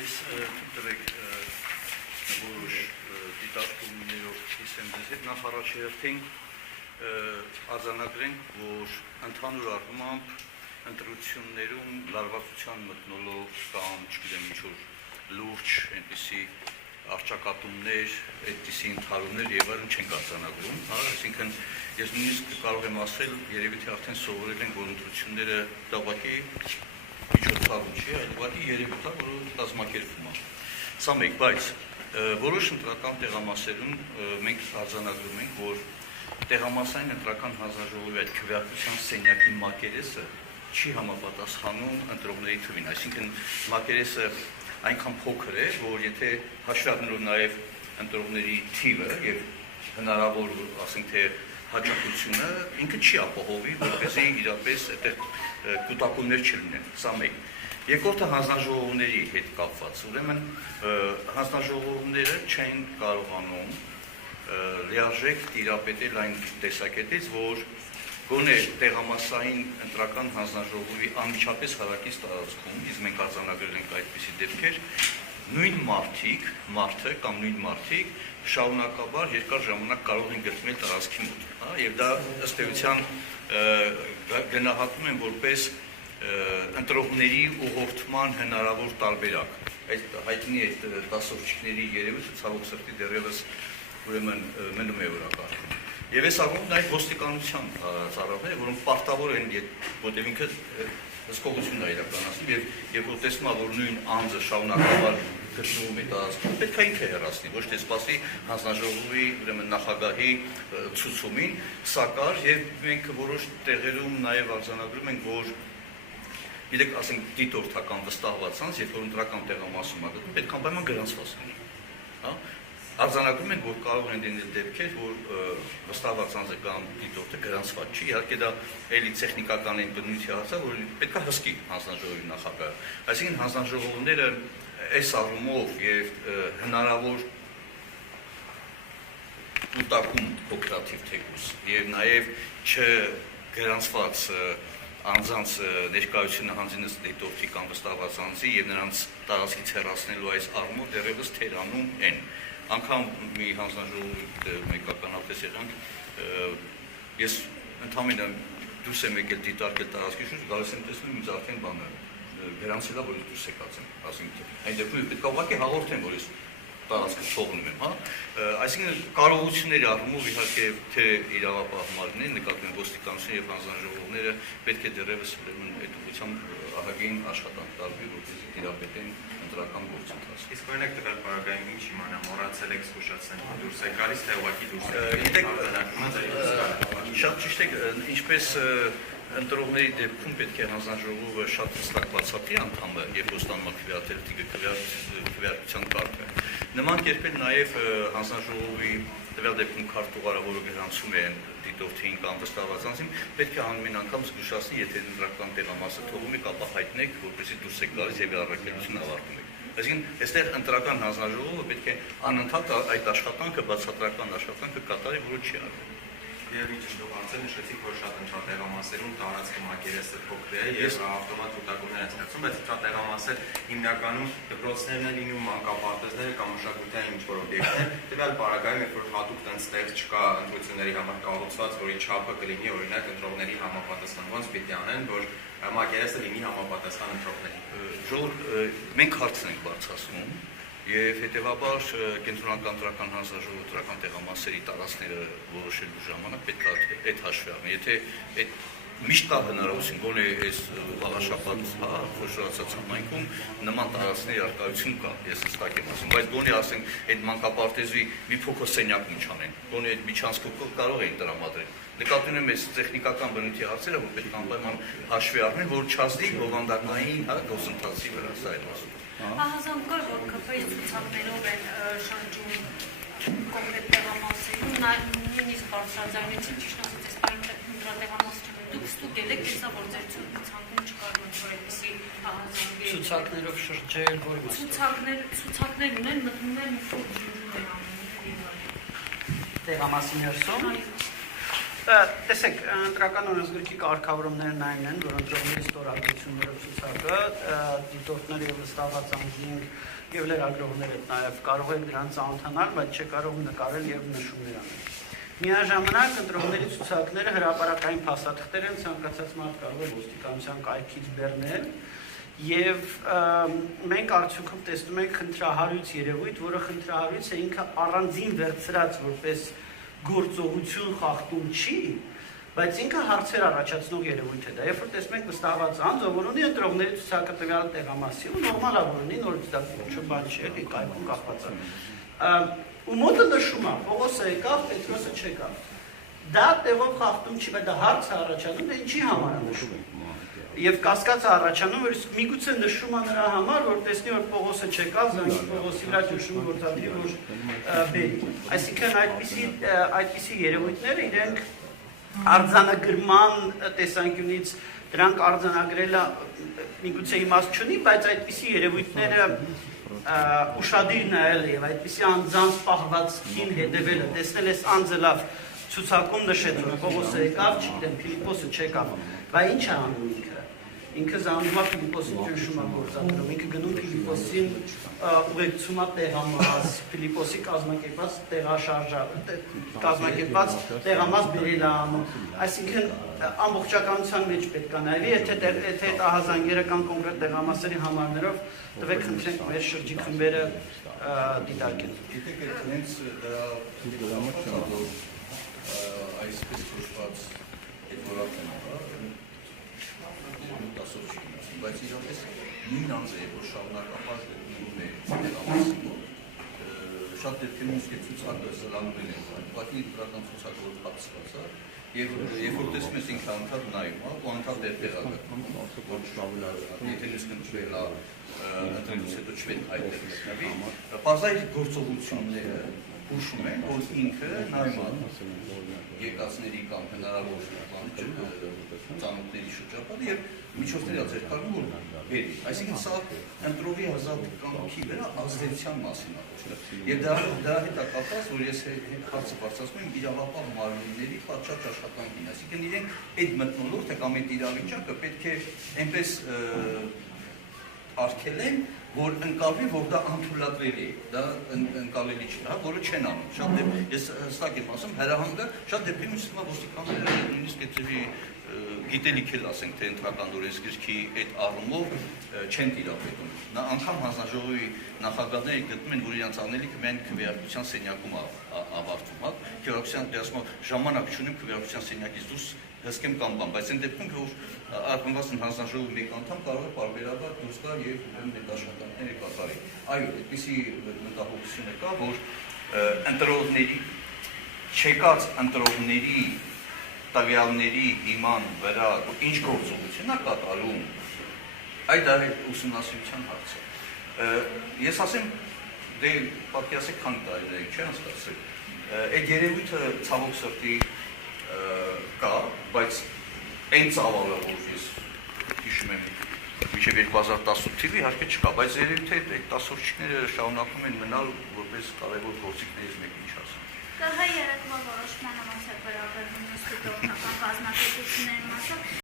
Ես թույլ որոշ դիտարկումներով կիսեմ ձեզ հետ նախ առաջերտին արձանագրենք, որ ընդհանուր առմամբ ընտրություններում լարվածության մթնոլորտ կամ չգիտեմ ինչ-որ լուրջ այնպիսի արճակատումներ, այդպիսի ընդհարումներ եւ այլն չենք արձանագրում, այսինքն ես նույնիսկ կարող եմ ասել, երևի թե արդեն սովորել են, որ ընտրությունները ուղղակի միջոցառում չի, այլ ուղղակի երևի թե որ կազմակերպվում է։ Սա մեկ, բայց որոշ ընտրական տեղամասերում մենք արձանագրում ենք, որ տեղամասային ընտրական հանձնաժողովի այդ քվեարկության սենյակի մակերեսը չի համապատասխանում ընտրողների թվին, այսինքն մակերեսը այնքան փոքր է, որ եթե հաշվի առնելով նաև ընտրողների թիվը եւ հնարավոր, ասենք թե հաջողությունը ինքը չի ապահովի, որպեսզի իրապես այդտեղ կուտակումներ չլինեն, սա մեկ։ Երկրորդը հանձնաժողովների հետ կապված, ուրեմն հանձնաժողովները չեն կարողանում լիարժեք տիրապետել այն տեսակետից, որ գոնե տեղամասային ընտրական հանձնաժողովի անմիջապես հարակից տարածքում, իսկ մենք արձանագրել ենք այդպիսի դեպքեր, նույն մարդը կամ նույն մարդիկ շարունակաբար երկար ժամանակ կարող են գտնվել տարածքի մոտ, եւ դա ըստ էության գնահատում են որպես ընտրողների ուղղորդման հնարավոր տարբերակ։ Այդ հայտնի այդ դասովչիկների երևույթը ցավոք սրտի դեռևս ուրեմն մնում է օրակարգում։ Եվ այս առումով նաև ոստիկանության ծառայողները, որոնք պարտավոր են որտեղ ինքը հսկողությունն է իրականացնում եւ երբ որ տեսնում է, որ նույն անձը շարունակաբար գտնվում է տարածքում, պետք է ինքը հեռացնի, ոչ թե սպասի հանձնաժողովի ուրեմն նախագահի ցուցումին, սակար եւ մենք որոշ տեղերում նաև արձանագրում ենք, որ գիտեք, ասենք դիտորդական վստահված անձ, երբ որ ընտրական տեղամասում է գտնվում, պետք է անպայման գրանցված լինի, հա։ Արձանագրում ենք, որ կարող են լինել դեպքեր, որ վստահված անձը կամ դիտորդը գրանցված չի, իհարկե դա էլի տեխնիկական այն բնույթի հարց է, որ պետք է հսկի հանձնաժողովի նախագահը։ Այսինքն հանձնաժողովները այս առումով եւ հնարավոր կուտակում փոքրաթիվ թեկուզ եւ նաեւ չգրանցված անձանց ներկայությունը հանձինս դիտորդի կամ վստահված անձի եւ նրանց տարածքից հեռացնելու այս առումով դեռևս թերանում են։ Անգամ մի հանձնաժողովի մեկականապես եղանք, ես ընդհանրապես դուրս եմ եկել դիտարկել տարածքի շուրջ, գալիս եմ տեսնում ինձ արդեն բանը գրանցել է, որ ես դուրս եկած եմ, ասենք այն դեպքում պետք է ուղղակի հաղորդեմ, որ ես տարածքը թողնում եմ, հա։ Այսինքն կարողությունների առումով իհարկե թե իրավապահարներին նկատմամբ ոստիկանություն եւ հանձնաժողովները պետք է դեռևս ուրեմն այդ ուղղությամբ ահագին աշխատանք տարվի, որպեսզի տիրապետեն ընտրական գործընթացը։ Իսկ օրինակ տվյալ պարագայում ինչ իմանամ, մոռացել եք զգուշացնել, դուրս է գալիս, թե ուղղակի դուրս է։ Գիտեք, շատ ճիշտ է, ինչպես ընտրողների դեպքում պետք է հանձնաժողովը շատ հստակ բացատրի անդամը, երբ որ ստանում է քվեարկության կարգը։ Նման կերպել նաև հանձնաժողովի տվյալ դեպքում քարտուղարը, որը գրանցում է դիտորդին կամ վստահված անձին, պետք է ամեն անգամ զգուշացնի, եթե ընտրական տեղամասը թողում եք, ապա հայտնեք, որպեսզի դուրս եք գալիս եւ առաքելությունը ավարտում եք։ Այսինքն, այստեղ ընտրական հանձնաժողովը պետք է անընդհատ այդ աշխատանքը, բացատրական աշխատանքը կատարի, որը չի արվում։ Եվ ինչ հարցեր նշեցիք, որ շատ ընտրատեղամասերում տարածքը մակերեսը փոքր է եւ ավտոմատ կուտակումներ են ստացվում, բայց ընտրատեղամասեր հիմնականում դպրոցներն են լինում, մանկապարտեզները կամ մշակութային ինչ-որ օբյեկտներ։ Տվյալ պարագայում, երբ որ հատուկ տենց տեղ չկա ընտրությունների համար կառուցված, որի չափը կլինի օրինակ ընտրողների համապատասխան, ոնց պիտի անեն, որ մակերեսը լինի համապատասխան ընտրողների։ Ժողովուրդ, մենք հարցն ենք բարձրացնում եւ հետեւաբար կենտրոնական ընտրական հանձնաժողովի ընտրական տեղամասերի տարածքները որոշելու ժամանակ պետք է այդ հաշվի առնել։ Եթե այդ միշտ կա հնարավորություն, գոնե այս վաղաշաբաթ խոշորացած համայնքում նման տարածքների արկայություն կա, ես հստակ եմ ասում, բայց գոնե ասենք այդ մանկապարտեզի մի փոքր սենյակում չանեն, գոնե այդ միջանցքով կարող էին տրամադրել։ Նկատի ունեմ այս տեխնիկական բնույթի հարցերը, որ պետք է անպայման հաշվի առնել, որ չազդի բովանդակային գործընթացի վրա, սա եմ ասում։ Ահազանգ կար, որ ԿՊ-ի ցուցակներով են շրջում կոնկրետ տեղամասերում, նույնիսկ բարձրաձայնեցին, ճիշտ ասած, այս բանը տեղամաս չկա։ Դուք ստուգել եք, տեսա, որ ձեր ցուցակում չկար ոնց-որ այդպիսի ահազանգի։ Ցուցակներով շրջել, որ ցուցակներ ունեն, մտնում են ու ջուրում են անում։ տեղամասի ներսում։ Տեսեք, ընտրական օրենսգրքի կարգավորումներն այն են, որ ընտրողների ստորագրությունները ցուցակը, դիտորդները եւ վստահված անձինք եւ լրագրողները նաեւ կարող են դրանց ծանոթանալ, բայց չի կարող նկարել եւ նշումներ անել։ Միաժամանակ ընտրողների ցուցակները հրապարակային փաստաթղթեր են, ցանկացած մարդ կարող է ոստիկանության կայքից բեռնել եւ մենք արդյունքում տեսնում ենք խնդրահարույց երևույթ, որը խնդրահարույց է ինքը առանձին վերցրած որպես գործողություն խախտում չի, բայց ինքը հարցեր առաջացնող երևույթ է դա։ Երբ որ տեսնում եք վստահված անձ, որ ունի ընտրողների ցուցակը տվյալ տեղամասի, ու նորմալ է որ ունի, նորից դա ոչ բան չի, էլի կայքում կախված է։ Ու մոտը նշում է, Պողոսը եկավ, Պետրոսը չեկավ։ Դա տեղով խախտում չի, բայց դա հարց է առաջանում, դա ինչի համար է նշում։ Եվ կասկած է առաջանում, որ միգուցե նշում է նրա համար, որ տեսնի, որ Պողոսը չեկավ, զանգի Պողոսի վրա ճնշում գործադրի, որ բերի։ Այսինքն այդպիսի երևույթները իրենք արձանագրման տեսանկյունից դրանք արձանագրելը միգուցե իմաստ չունի, բայց այդպիսի երևույթները ուշադիր նայել եւ այդպիսի անձանց պահվածքին հետևելը, տեսնել այս անձը լավ ցուցակում նշեց, որ Պողոսը եկավ, չգիտեմ, Ֆիլիպոսը չեկավ, բայց ինչ է անում ինքը։ Ինքը զանգում է Ֆիլիպոսին ճնշում է գործադրում, ինքը գնում Ֆիլիպոսին ուղեկցում է տեղամաս, Ֆիլիպոսի կազմակերպած տեղամաս բերել է անում, այսինքն ամբողջականության մեջ պետք է նայվի, եթե ահազանգերը կան կոնկրետ տեղամասերի համարներով տվեք խնդրենք մեր շրջի խմբերը դիտարկեն։ Գիտեք, հենց դրա այսպես կոչված այդ որակն բայց իրապես նույն անձը, որ շարունակապար գտնվում է տեղամասի մոտ, շատ դեպքերում իսկ ցուցակը սլանում են, ուղղակի դրական ցուցակը որ փակցված է, եւ երբ որ տեսնում ես ինքը անդադ նայում է, ու անդադ դեպքեր է գտնում, որ եթե դες կնչվել է, ընտրելուց հետո չվեն այդտեղ գտնվի, բազայր գործողությունները հուշում են, որ ինքը նայում է եկածների կամ հնարավոր ծանոթների շրջապատը եւ միջոցների ձեռքարում որ բերի։ Այսինքն սա ընտրողի ազատ կամքի վրա ազդեցության մասին է խոսքը։ Եվ դա հետ է կապված, որ ես հարցը բարձրացնում եմ իրավապահ մարմինների պատշաճ աշխատանքին։ Այսինքն իրենք այդ մթնոլորտը կամ այդ իրավիճակը պետք է այնպես արգելեն, որ ընկալվի, որ դա անթույլատրելի է, դա ընկալելի չէ, հա, որը չեն անում։ Շատ դեպք ես հստակ եմ ասում, հրահանգը շատ դեպքերում իստումա ոստիկանները նույնիսկ այդպիսի գիտելիք էլ ասենք, թե ընտրական օրենսգրքի այդ առումով չեն տիրապետում։ Նա անգամ հանձնաժողովի նախագահները գտնում են, որ իրենց անելիքը միայն քվեարկության սենյակում ավարտվում է, քվեարկության դասում ժամանակ չունեմ քվեարկության սենյակից դուրս հսկեմ կամ բան, բայց այն դեպքում որ ակնված հանձնաժողովի մեկ անդամ կարող է պարբերաբար դուրս գա եւ այդ աշխատանքները կատարի։ Այո, այդպիսի մտահոգություն կա, որ ընտրողների չեկած ընտրողների տվյալների իման վրա ինչ գործողություն է կատարում, այդ դա ուսումնասիրության հարց է։ Ես ասեմ, դե պատկերացեք քան տարիներ չեն հասկացել։ Այդ երևույթը ցավոք սրտի կա, բայց այն ծավալը, որ ես հիշում եմ մինչև 2018 թվականի իհարկե չկա, բայց երևի թե այդ տասորչիկները շարունակում են մնալ որպես կարևոր գործիքներից մեկը, ինչ ասեմ։ ՀՀ երեկվա որոշման համաձայն վերաբերվում է ստուգողական կազմակերպությունների մասով